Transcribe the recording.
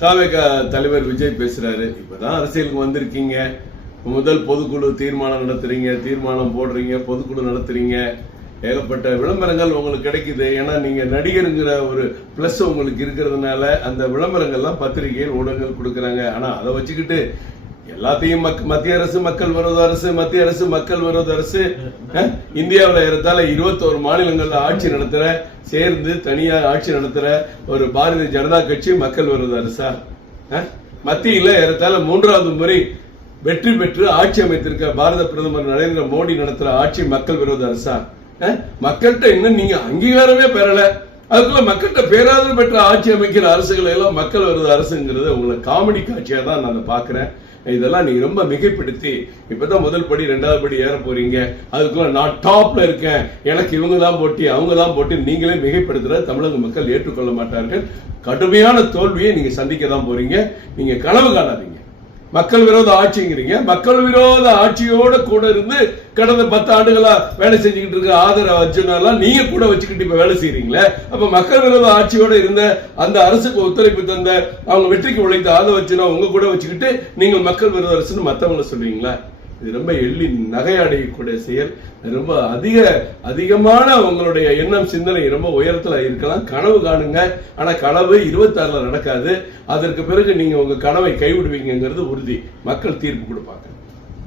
தாவேக தலைவர் விஜய் பேசுறாரு. இப்பதான் அரசியலுக்கு வந்திருக்கீங்க, முதல் பொதுக்குழு தீர்மானம் நடத்துறீங்க, தீர்மானம் போடுறீங்க, பொதுக்குழு நடத்துறீங்க, ஏகப்பட்ட விளம்பரங்கள் உங்களுக்கு கிடைக்குது. ஏன்னா நீங்க நடிகருங்கிற ஒரு பிளஸ் உங்களுக்கு இருக்கிறதுனால அந்த விளம்பரங்கள்லாம் பத்திரிகைகள் ஊடகங்கள் கொடுக்கறாங்க. ஆனா அதை வச்சுக்கிட்டு எல்லாத்தையும் மத்திய அரசு மக்கள் விரோத அரசு, மத்திய அரசு மக்கள் விரோத அரசு, இந்தியாவில் ஏறத்தாழ 21 மாநிலங்கள்ல ஆட்சி நடத்துற, சேர்ந்து தனியா ஆட்சி நடத்துற ஒரு பாரதிய ஜனதா கட்சி மக்கள் விரோத அரசா? மத்தியில ஏறத்தாழ 3வது முறை வெற்றி பெற்று ஆட்சி அமைத்திருக்க பாரத பிரதமர் நரேந்திர மோடி நடத்துற ஆட்சி மக்கள் விரோத அரசா? மக்கள்கிட்ட இன்னும் நீங்க அங்கீகாரமே பெறல, அதுக்குள்ள மக்கள்கிட்ட பேராதரவு பெற்ற ஆட்சி அமைக்கிற அரசுகளை எல்லாம் மக்கள் விரோத அரசுங்கிறது உங்களை காமெடி காட்சியா தான் நான் பாக்குறேன். இதெல்லாம் நீங்க ரொம்ப மிகைப்படுத்தி இப்பதான் முதல் படி 2வது படி ஏற போறீங்க. அதுக்குள்ள நான் டாப்ல இருக்கேன், எனக்கு இவங்க தான் போட்டி அவங்க தான் போட்டி நீங்களே மிகைப்படுத்துற தமிழக மக்கள் ஏற்றுக்கொள்ள மாட்டார்கள். கடுமையான தோல்வியை நீங்க சந்திக்க தான் போறீங்க. நீங்க கனவு காணாதீங்க. மக்கள் விரோத ஆட்சிங்கிறீங்க, மக்கள் விரோத ஆட்சியோட கூட இருந்து கடந்த 10 ஆண்டுகளா வேலை செஞ்சுக்கிட்டு இருக்க ஆதரவு அர்ஜுனெல்லாம் நீங்க கூட வச்சுக்கிட்டு இப்ப வேலை செய்யறீங்களே. அப்ப மக்கள் விரோத ஆட்சியோட இருந்த அந்த அரசுக்கு ஒத்துழைப்பு தந்த அவங்க வெற்றிக்கு உழைத்த ஆதரவு அர்ஜுனா உங்க கூட வச்சுக்கிட்டு நீங்க மக்கள் விரோத அரசுன்னு மத்தவங்களை சொல்றீங்களா? இது ரொம்ப எள்ளி நகையாடக்கூடிய செயல். ரொம்ப அதிகமான உங்களுடைய எண்ணம் சிந்தனை ரொம்ப உயரத்துல இருக்கலாம். கனவு காணுங்க, ஆனா கனவு 26ல நடக்காது. அதற்கு பிறகு நீங்க உங்க கனவை கைவிடுவீங்கிறது உறுதி. மக்கள் தீர்ப்பு கொடுப்பாங்க.